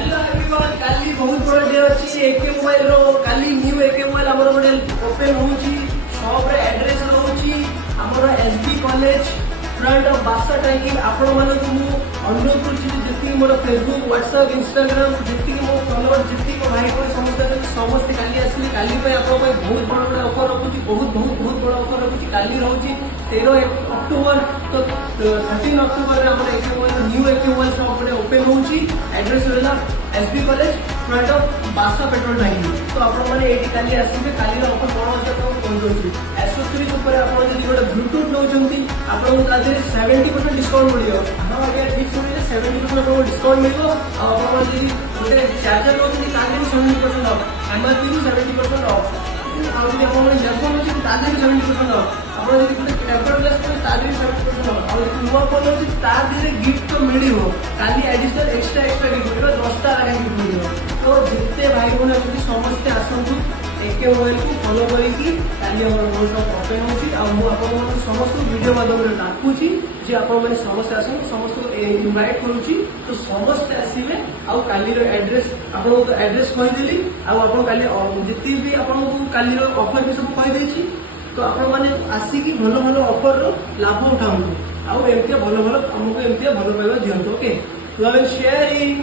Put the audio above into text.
Hello everyone काली बहुत बड़ा day अच्छी एके मोबाइल रो काली न्यू एके मोबाइल हमर मॉडल ओपन होउची शॉप रे एड्रेस रहउची हमर एसबी कॉलेज फ्रंट ऑफ बासा टैंकिंग आपण माने मु अनुरोध करछि जेति मोर फेसबुक व्हाट्सएप इंस्टाग्राम जेति मो फॉलोअर जेति को भाई को समस्त काली आसली काली पे आपण पे बहुत बड़ा बड़ा ऑफर रखुची बहुत बड़ा ऑफर रखुची काली रहउची 13 अक्टूबर तो 13 अक्टूबर रे हमर एके मोबाइल न्यू एके मोबाइल शॉप रे ओपन होउची एड्रेस रहला एसबी कॉलेज फ्रंट ऑफ बासा पेट्रोल टैंकी तो आपण माने एटी काली आसीबे काली रो ऑफर कोन अछि तो कोन दोछि एक्सेसरीज ऊपर आपण जदि गोटे ब्लूटूथ नउचंती आपण तादे 70% डिस्काउंट मिलियो हां आगे ठीक सुनिले 70% आपको डिस्काउंट मिलियो आपण जदि गोटे चार्जर नउचंती तादे भी 70% ऑफ एमआरपी भी 70% ऑफ ଆଉ ଯଦି ଆପଣ ଇୟରଫୋନ୍ ଅଛି ତା ଦେହରେ 70% ଅଫ୍ ଆପଣ ଯଦି ଗୋଟେ ଟେମ୍ପର ଗ୍ଲାସ୍ କଲେ ତା ଦେହରେ 70% ଅଫ୍ ଆଉ ଯଦି ନୂଆ ଫୋନ୍ ଅଛି ତା ଦେହରେ ଗିଫ୍ଟ ତ ମିଳିବ କାଲି ଆଡିସନାଲ ଏକ୍ସଟ୍ରା ଗିଫ୍ଟ ମିଳିବ 10ଟା ଗିଫ୍ଟ ମିଳିବ ତ ଯେତେ ଭାଇ ଭଉଣୀ ଅଛନ୍ତି ସମସ୍ତେ ଆସନ୍ତୁ एके मोबाइल को फॉलो करी काली मोबाइल शॉप ओपन होची आ मु आपन समस्त वीडियो माध्यम रे डाकुची जे आपन माने समस्त आसन समस्त इनवाइट करूची तो समस्त आसीबे आ काली रो एड्रेस आपन को एड्रेस कहि देली आ आपन काली जति भी आपन को काली रो ऑफर भी सब कहि देची तो आपन माने आसी की भलो भलो ऑफर रो लाभ उठाउनु आ एमते भलो भलो हमको एमते भलो पाइबा दियंतो ओके लव एंड शेयरिंग।